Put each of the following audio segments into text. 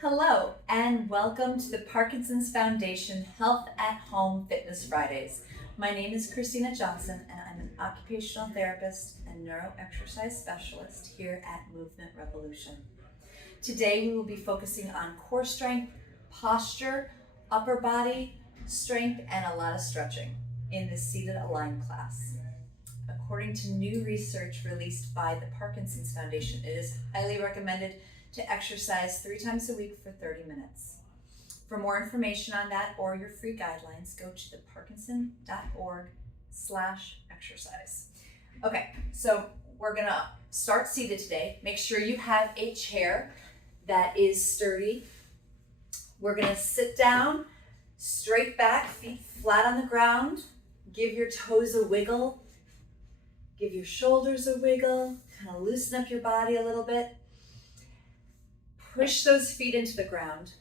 Hello, and welcome to the Parkinson's Foundation Health at Home Fitness Fridays. My name is Christina Johnson, and I'm an occupational therapist and neuro exercise specialist here at Movement Revolution. Today, we will be focusing on core strength, posture, upper body strength, and a lot of stretching in this seated aligned class. According to new research released by the Parkinson's Foundation, it is highly recommended to exercise 3 times a week for 30 minutes. For more information on that or your free guidelines, go to theparkinson.org/exercise. Okay, so we're gonna start seated today. Make sure you have a chair that is sturdy. We're gonna sit down, straight back, feet flat on the ground. Give your toes a wiggle. Give your shoulders a wiggle. Kind of loosen up your body a little bit. Push those feet into the ground,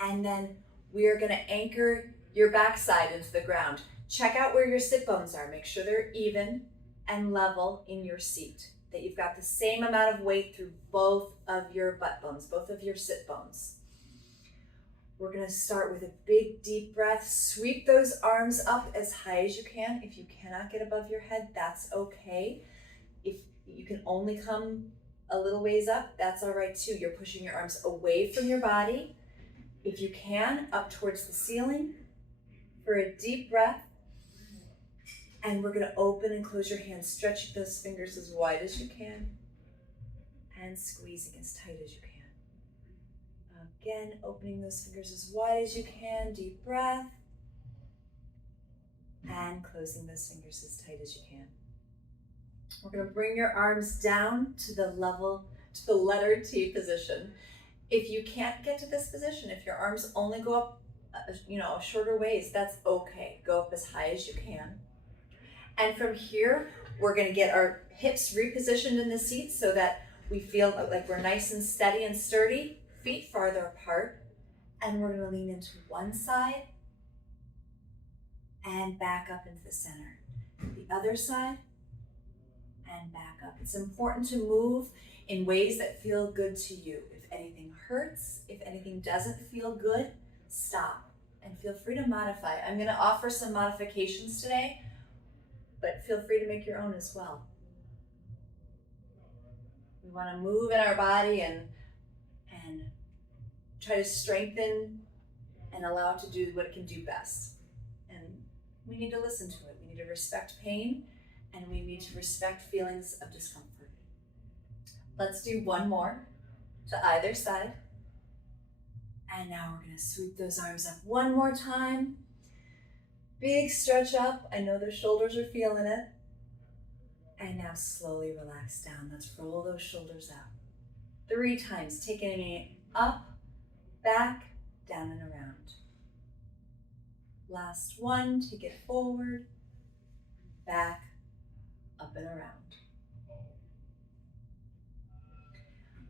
and then we are going to anchor your backside into the ground. Check out where your sit bones are. Make sure they're even and level in your seat, that you've got the same amount of weight through both of your butt bones, both of your sit bones. We're going to start with a big deep breath. Sweep those arms up as high as you can. If you cannot get above your head, that's okay. If you can only come a little ways up, that's all right too. You're pushing your arms away from your body. If you can, up towards the ceiling for a deep breath. And we're gonna open and close your hands, stretching those fingers as wide as you can and squeezing as tight as you can. Again, opening those fingers as wide as you can, deep breath. And closing those fingers as tight as you can. We're going to bring your arms down to the letter T position. If you can't get to this position, if your arms only go up, a shorter ways, that's okay. Go up as high as you can. And from here, we're going to get our hips repositioned in the seat so that we feel like we're nice and steady and sturdy, feet farther apart. And we're going to lean into one side and back up into the center. The other side, and back up. It's important to move in ways that feel good to you. If anything hurts, if anything doesn't feel good, stop and feel free to modify. I'm going to offer some modifications today, but feel free to make your own as well. We want to move in our body and try to strengthen and allow it to do what it can do best. And we need to listen to it. We need to respect pain, and we need to respect feelings of discomfort. Let's do one more to either side. And now we're going to sweep those arms up one more time. Big stretch up. I know the shoulders are feeling it. And now slowly relax down. Let's roll those shoulders out. 3 times, taking it up, back, down and around. Last one, take it forward, back, up and around.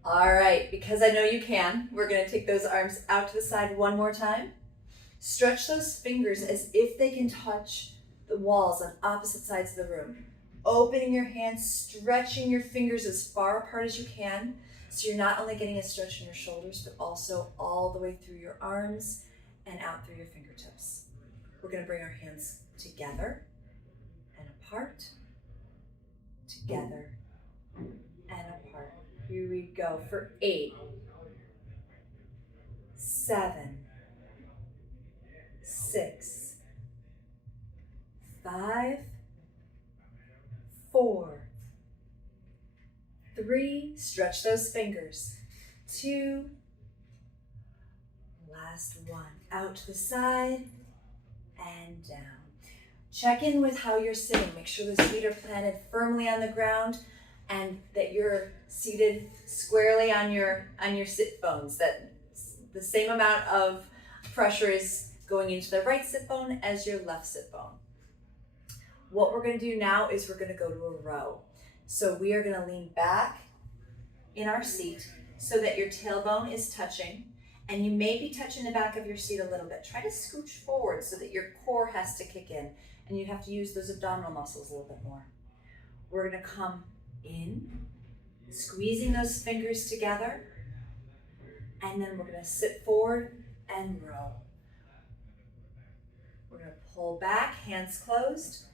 All right, because I know you can, we're going to take those arms out to the side one more time. Stretch those fingers as if they can touch the walls on opposite sides of the room. Opening your hands, stretching your fingers as far apart as you can, so you're not only getting a stretch in your shoulders, but also all the way through your arms and out through your fingertips. We're going to bring our hands together and apart. Together and apart. Here we go for 8, 7, 6, 5, 4, 3, stretch those fingers, 2, last one, out to the side and down. Check in with how you're sitting. Make sure those feet are planted firmly on the ground and that you're seated squarely on your sit bones, that the same amount of pressure is going into the right sit bone as your left sit bone. What we're going to do now is we're going to go to a row. So we are going to lean back in our seat so that your tailbone is touching, and you may be touching the back of your seat a little bit. Try to scooch forward so that your core has to kick in, and you have to use those abdominal muscles a little bit more. We're going to come in, squeezing those fingers together, And then we're gonna sit forward and row. We're gonna pull back, hands closed.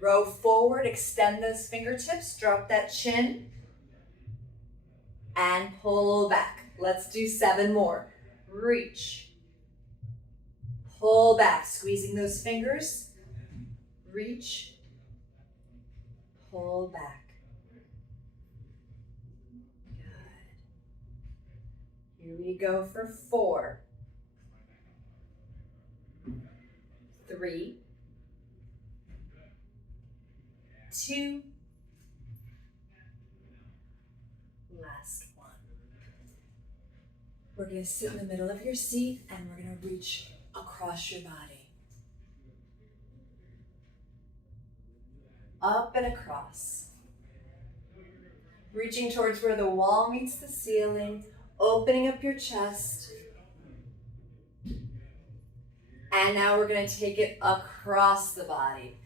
Row forward, extend those fingertips, drop that chin, and pull back. Let's do 7 more. Reach. Pull back, squeezing those fingers. Reach. Pull back. Good. Here we go for 4, 3, 2, last one. We're going to sit in the middle of your seat and we're going to reach across your body. Up and across. Reaching towards where the wall meets the ceiling, opening up your chest. And now we're going to take it across the body.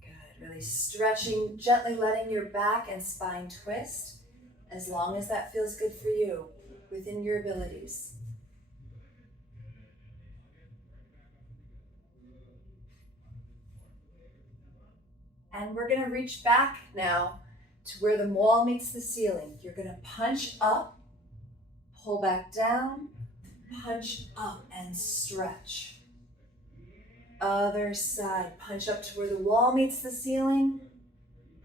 Good. Really stretching, gently letting your back and spine twist as long as that feels good for you within your abilities. And we're going to reach back now to where the wall meets the ceiling. You're going to punch up, pull back down, punch up and stretch. Other side, punch up to where the wall meets the ceiling,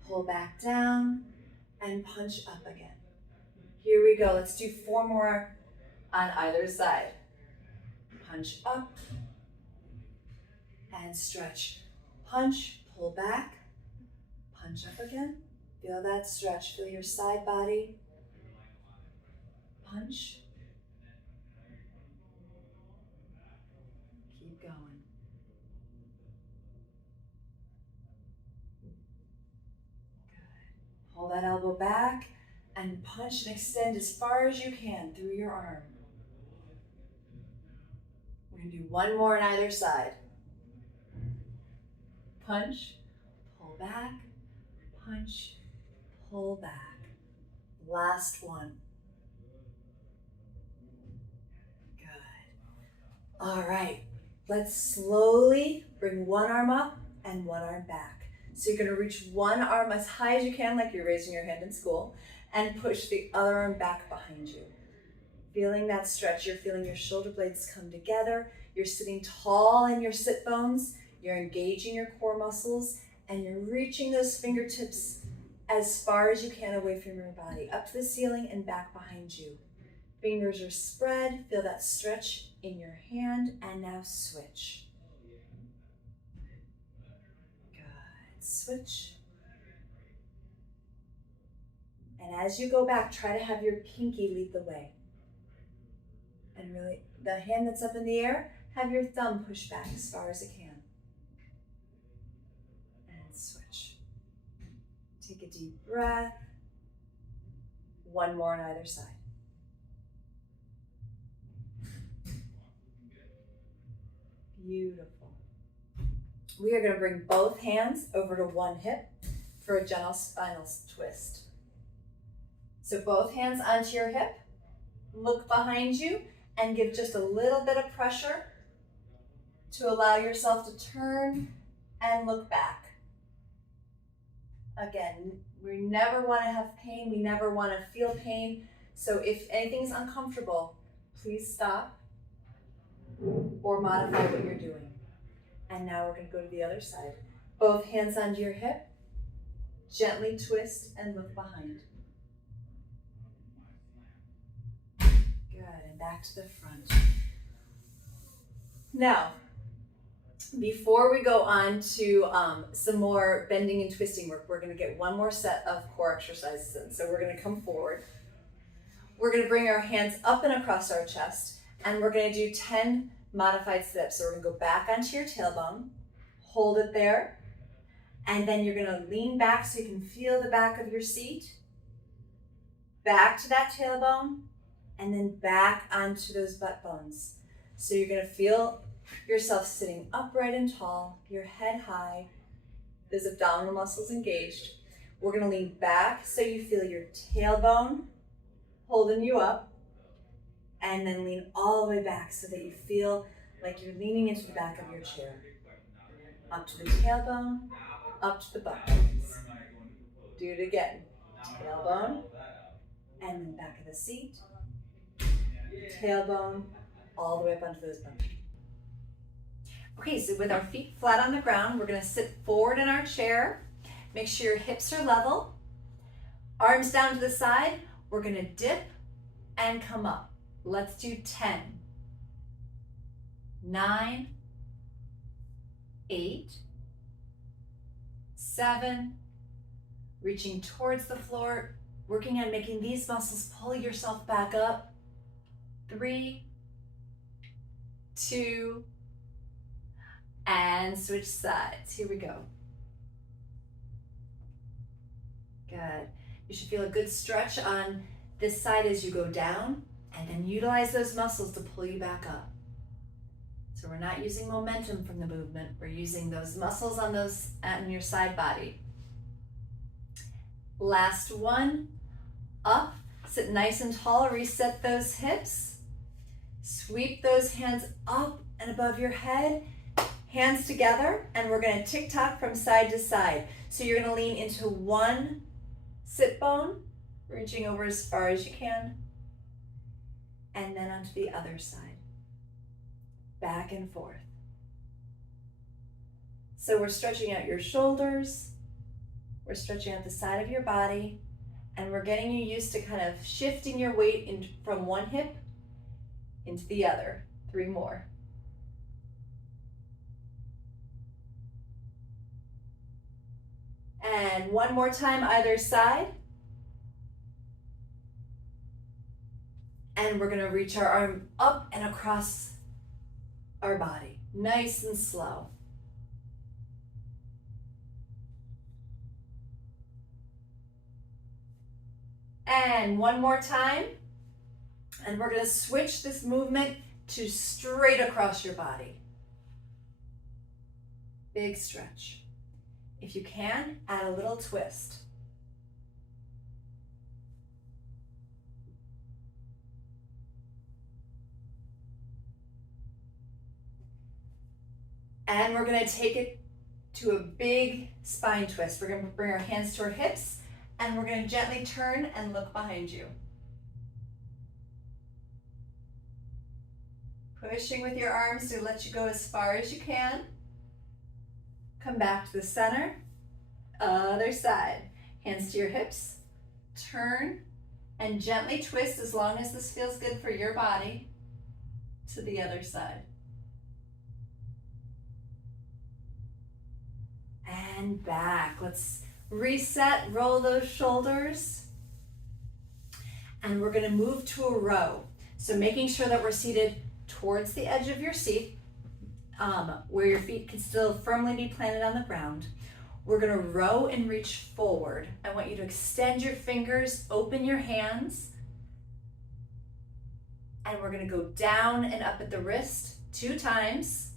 pull back down, and punch up again. Here we go. Let's do 4 more on either side. Punch up and stretch. Punch, pull back, punch up again. Feel that stretch. Feel your side body. Punch. Keep going. Good. Pull that elbow back and punch and extend as far as you can through your arm. We're going to do 1 more on either side. Punch, pull back, punch, pull back. Last one. Good. All right, let's slowly bring one arm up and one arm back. So you're gonna reach one arm as high as you can, like you're raising your hand in school, and push the other arm back behind you. Feeling that stretch, you're feeling your shoulder blades come together, you're sitting tall in your sit bones, you're engaging your core muscles, and you're reaching those fingertips as far as you can away from your body, up to the ceiling and back behind you. Fingers are spread, feel that stretch in your hand, and now switch. Good, switch. And as you go back, try to have your pinky lead the way. And really, the hand that's up in the air, have your thumb push back as far as it can. And switch. Take a deep breath. 1 more on either side. Beautiful. We are going to bring both hands over to one hip for a gentle spinal twist. So both hands onto your hip, look behind you, and give just a little bit of pressure to allow yourself to turn and look back. Again, we never want to have pain, we never want to feel pain, so if anything's uncomfortable, please stop or modify what you're doing. And now we're going to go to the other side. Both hands onto your hip, gently twist and look behind. Good, and back to the front. Now, before we go on to some more bending and twisting work, we're going to get 1 more set of core exercises in. So we're going to come forward. We're going to bring our hands up and across our chest, and we're going to do 10 modified sit-ups. So we're going to go back onto your tailbone, hold it there, and then you're going to lean back so you can feel the back of your seat, back to that tailbone, and then back onto those butt bones. So you're going to feel yourself sitting upright and tall, your head high, those abdominal muscles engaged. We're gonna lean back so you feel your tailbone holding you up, and then lean all the way back so that you feel like you're leaning into the back of your chair. Up to the tailbone, up to the butt. Do it again. Tailbone, and then back of the seat. Tailbone, all the way up onto those buttocks. Okay, so with our feet flat on the ground, we're gonna sit forward in our chair. Make sure your hips are level. Arms down to the side. We're gonna dip and come up. Let's do 10, 9, 8, 7, reaching towards the floor, working on making these muscles pull yourself back up. 3, 2, and switch sides. Here we go. Good. You should feel a good stretch on this side as you go down, and then utilize those muscles to pull you back up. So we're not using momentum from the movement, we're using those muscles on your side body. Last one, up, sit nice and tall, reset those hips, sweep those hands up and above your head, hands together, and we're gonna tick-tock from side to side. So you're gonna lean into one sit bone, reaching over as far as you can, and then onto the other side, back and forth. So we're stretching out your shoulders, we're stretching out the side of your body, and we're getting you used to kind of shifting your weight from one hip into the other. 3 more. And one more time, either side. And we're gonna reach our arm up and across our body, nice and slow. And one more time. And we're gonna switch this movement to straight across your body. Big stretch. If you can, add a little twist. And we're gonna take it to a big spine twist. We're gonna bring our hands to our hips, and we're gonna gently turn and look behind you. Pushing with your arms to let you go as far as you can. Come back to the center, other side. Hands to your hips, turn, and gently twist as long as this feels good for your body to the other side. And back. Let's reset, roll those shoulders. And we're gonna move to a row. So making sure that we're seated towards the edge of your seat, where your feet can still firmly be planted on the ground. We're gonna row and reach forward. I want you to extend your fingers, open your hands, and we're gonna go down and up at the wrist 2 times,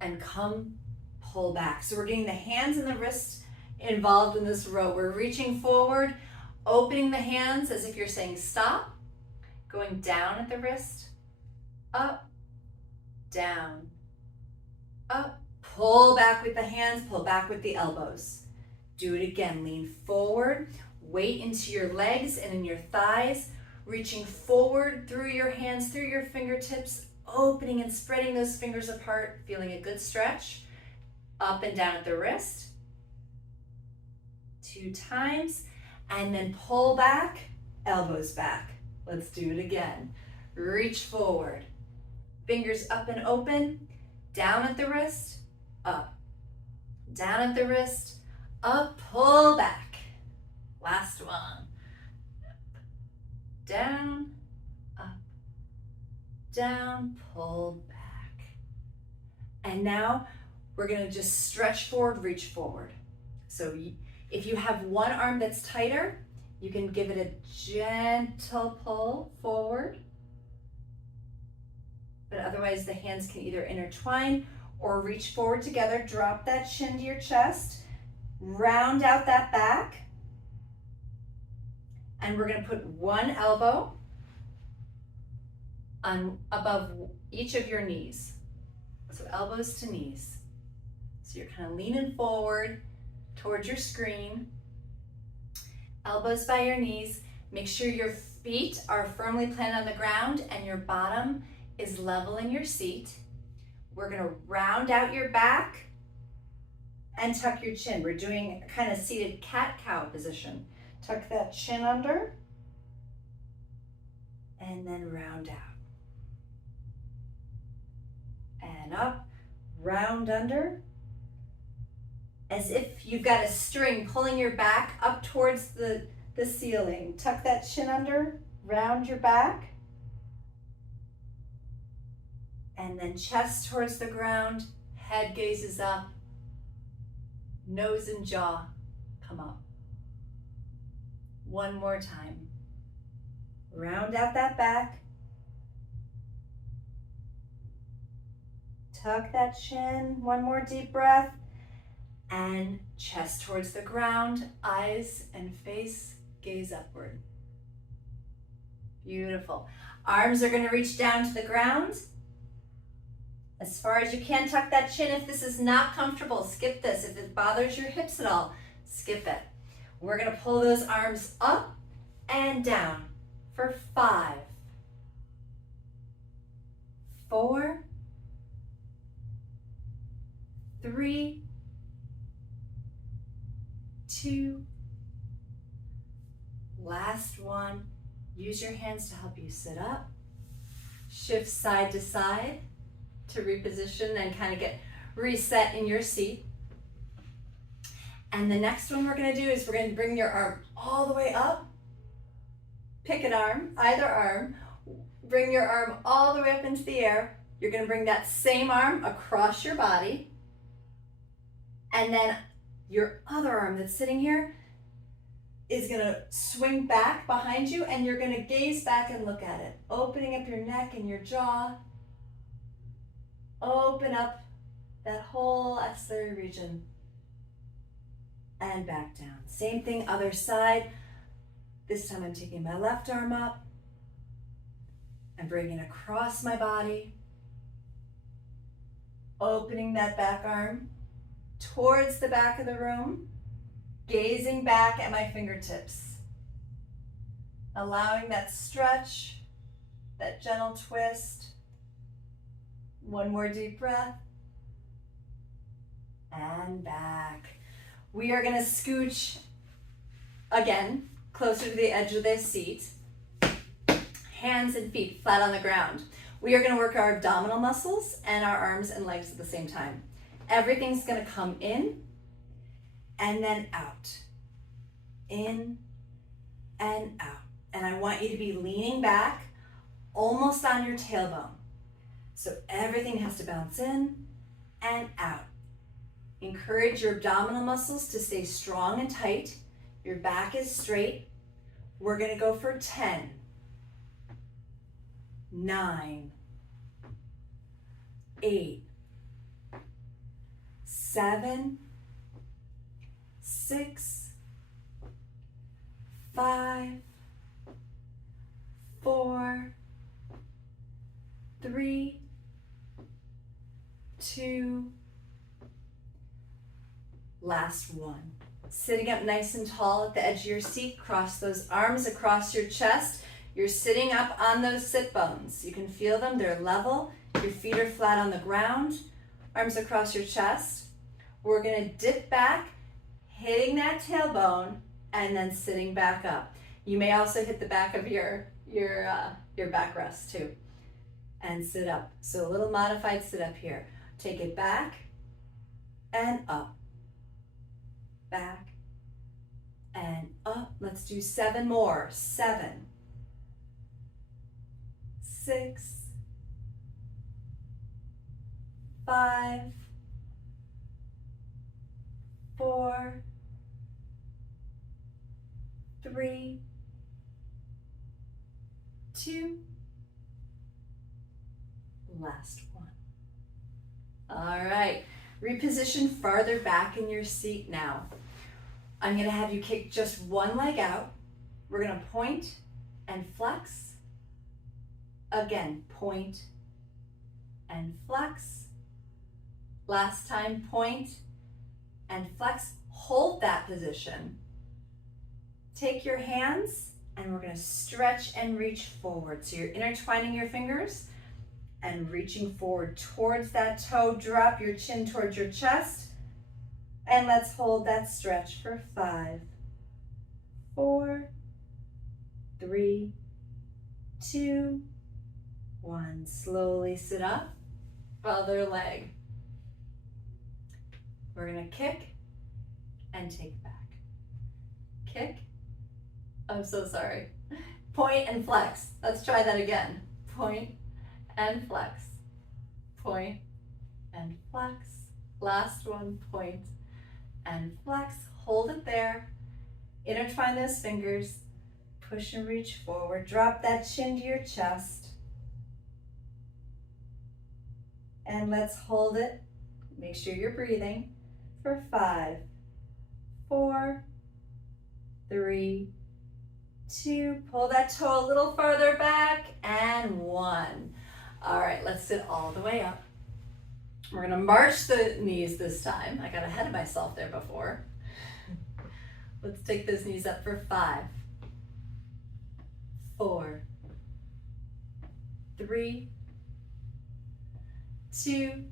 and come pull back. So we're getting the hands and the wrist involved in this row. We're reaching forward, opening the hands as if you're saying stop, going down at the wrist, up, down, up, pull back with the hands, pull back with the elbows. Do it again, lean forward, weight into your legs and in your thighs, reaching forward through your hands, through your fingertips, opening and spreading those fingers apart, feeling a good stretch. Up and down at the wrist, 2 times, and then pull back, elbows back. Let's do it again. Reach forward, fingers up and open, down at the wrist, up, down at the wrist, up, pull back. Last one. Up, down, up, down, pull back. And now we're gonna just stretch forward, reach forward. So if you have one arm that's tighter, you can give it a gentle pull forward. But otherwise the hands can either intertwine or reach forward together. Drop that chin to your chest. Round out that back. And we're going to put one elbow on above each of your knees. So elbows to knees. So you're kind of leaning forward towards your screen. Elbows by your knees. Make sure your feet are firmly planted on the ground and your bottom is level in your seat. We're going to round out your back and tuck your chin. We're doing a kind of seated cat-cow position. Tuck that chin under and then round out. And up, round under, as if you've got a string pulling your back up towards the ceiling. Tuck that chin under, round your back, and then chest towards the ground, head gazes up, nose and jaw come up. One more time. Round out that back. Tuck that chin, one more deep breath, and chest towards the ground, eyes and face gaze upward. Beautiful. Arms are going to reach down to the ground. As far as you can, tuck that chin. If this is not comfortable, skip this. If it bothers your hips at all, skip it. We're going to pull those arms up and down for 5, 4, 3, 2, last one. Use your hands to help you sit up. Shift side to side to reposition and kind of get reset in your seat. And the next one we're going to do is we're going to bring your arm all the way up. Pick an arm, either arm. Bring your arm all the way up into the air. You're going to bring that same arm across your body. And then your other arm that's sitting here is going to swing back behind you, and you're going to gaze back and look at it, opening up your neck and your jaw. Open up that whole axillary region and back down. Same thing, other side. This time I'm taking my left arm up and bringing it across my body, opening that back arm towards the back of the room, gazing back at my fingertips, allowing that stretch, that gentle twist. One more deep breath, and back. We are going to scooch again, closer to the edge of the seat, hands and feet flat on the ground. We are going to work our abdominal muscles and our arms and legs at the same time. Everything's going to come in and then out. In and out. And I want you to be leaning back almost on your tailbone. So everything has to bounce in and out. Encourage your abdominal muscles to stay strong and tight. Your back is straight. We're going to go for 10, 9, 8, 7, 6, 5, 4, 3, 2, last one. Sitting up nice and tall at the edge of your seat, cross those arms across your chest. You're sitting up on those sit bones. You can feel them, they're level. Your feet are flat on the ground, arms across your chest. We're gonna dip back, hitting that tailbone, and then sitting back up. You may also hit the back of your backrest too, and sit up. So a little modified sit up here. Take it back and up. Back and up. Let's do 7 more. 7, 6, 5, 4, 3, 2, last one. All right, reposition farther back in your seat now. I'm gonna have you kick just one leg out. We're gonna point and flex. Again, point and flex. Last time, point and flex. Hold that position. Take your hands and we're gonna stretch and reach forward. So you're intertwining your fingers and reaching forward towards that toe. Drop your chin towards your chest. And let's hold that stretch for 5, 4, 3, 2, 1. Slowly sit up, other leg. We're gonna kick and take back. Kick, I'm so sorry. Point and flex. Let's try that again. Point and flex. Point and flex. Last one, point and flex. Hold it there. Intertwine those fingers. Push and reach forward. Drop that chin to your chest. And let's hold it. Make sure you're breathing for 5, 4, 3, 2. Pull that toe a little farther back, and 1. All right, let's sit all the way up. We're gonna march the knees this time. I got ahead of myself there before. Let's take those knees up for 5, 4, 3, 2.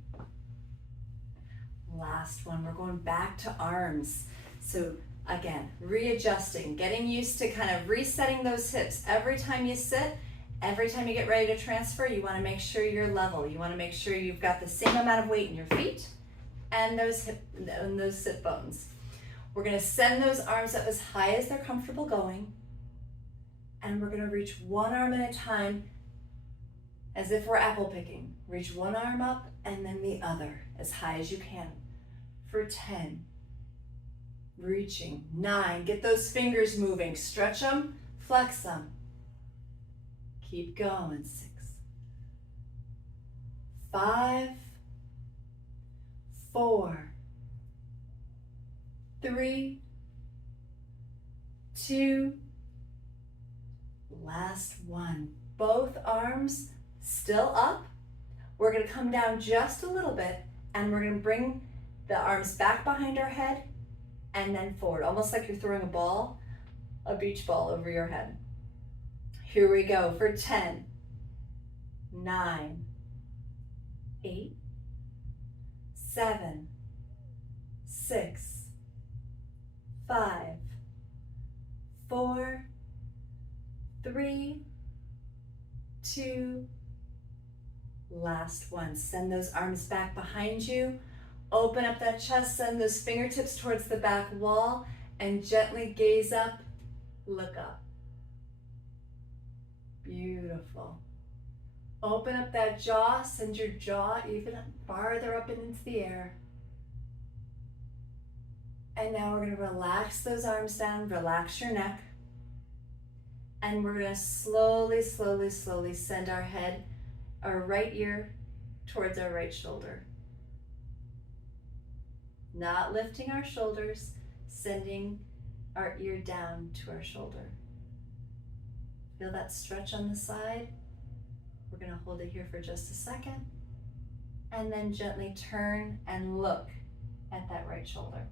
Last one, we're going back to arms. So again, readjusting, getting used to kind of resetting those hips. Every time you sit, every time you get ready to transfer, you want to make sure you're level. You want to make sure you've got the same amount of weight in your feet and those sit bones. We're going to send those arms up as high as they're comfortable going. And we're going to reach one arm at a time as if we're apple picking. Reach one arm up and then the other as high as you can for 10. Reaching. 9. Get those fingers moving. Stretch them, flex them. Keep going. 6, 5, 4, 3, 2. Last one. Both arms still up. We're going to come down just a little bit and we're going to bring the arms back behind our head and then forward, almost like you're throwing a beach ball over your head. Here we go for 10, 9, 8, 7, 6, 5, 4, 3, 2, last one. Send those arms back behind you. Open up that chest, send those fingertips towards the back wall, and gently gaze up, look up. Beautiful. Open up that jaw, send your jaw even farther up and into the air. And now we're going to relax those arms down, relax your neck. And we're going to slowly, slowly, slowly send our head, our right ear towards our right shoulder. Not lifting our shoulders, sending our ear down to our shoulder. Feel that stretch on the side. We're going to hold it here for just a second. And then gently turn and look at that right shoulder.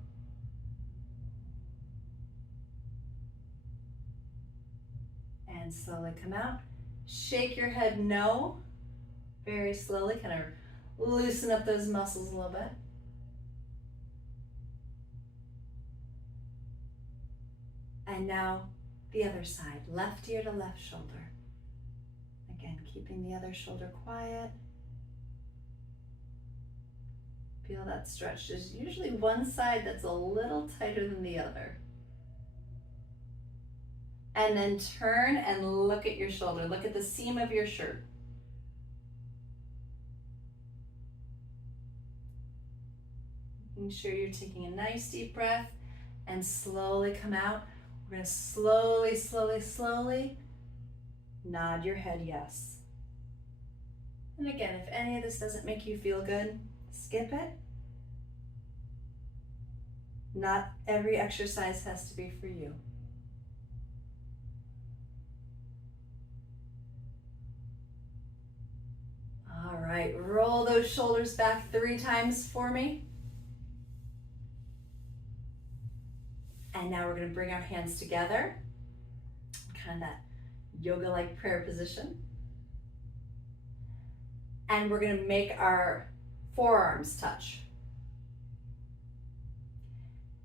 And slowly come out. Shake your head no. Very slowly, kind of loosen up those muscles a little bit. And now the other side, left ear to left shoulder. Again, keeping the other shoulder quiet. Feel that stretch. There's usually one side that's a little tighter than the other. And then turn and look at your shoulder. Look at the seam of your shirt. Making sure you're taking a nice deep breath and slowly come out. We're going to slowly, slowly, slowly nod your head yes. And again, if any of this doesn't make you feel good, skip it. Not every exercise has to be for you. All right, roll those shoulders back 3 times for me. And now we're going to bring our hands together, kind of that yoga-like prayer position. And we're going to make our forearms touch.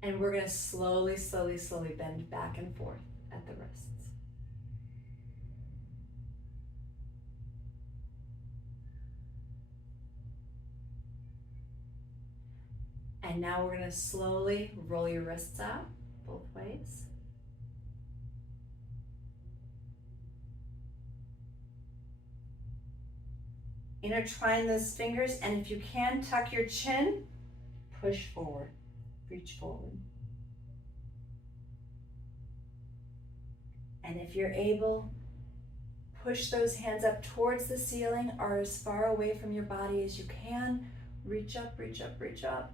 And we're going to slowly, slowly, slowly bend back and forth at the wrists. And now we're going to slowly roll your wrists out both ways. Intertwine those fingers, and if you can, tuck your chin, push forward, reach forward. And if you're able, push those hands up towards the ceiling or as far away from your body as you can. Reach up, reach up, reach up.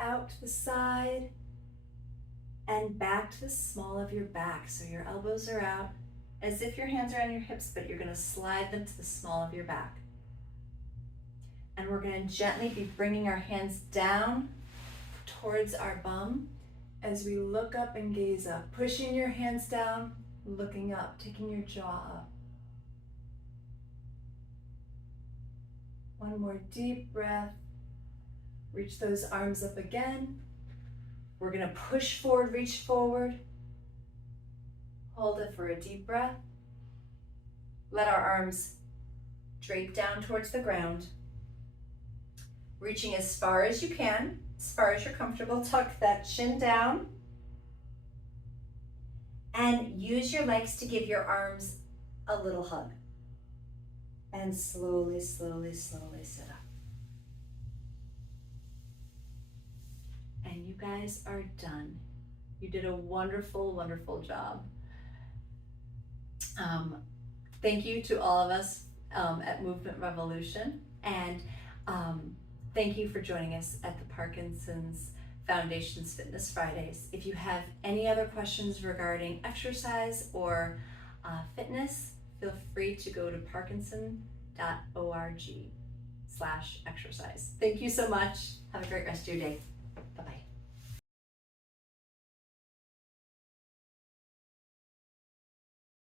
Out to the side and back to the small of your back. So your elbows are out as if your hands are on your hips, but you're going to slide them to the small of your back. And we're going to gently be bringing our hands down towards our bum as we look up and gaze up. Pushing your hands down, looking up, taking your jaw up. One more deep breath. Reach those arms up again. We're going to push forward, reach forward. Hold it for a deep breath. Let our arms drape down towards the ground. Reaching as far as you can, as far as you're comfortable. Tuck that chin down. And use your legs to give your arms a little hug. And slowly, slowly, slowly sit up. And you guys are done. You did a wonderful, wonderful job. Thank you to all of us at Movement Revolution, and thank you for joining us at the Parkinson's Foundation's Fitness Fridays. If you have any other questions regarding exercise or fitness, feel free to go to parkinson.org/exercise. Thank you so much. Have a great rest of your day. Bye-bye.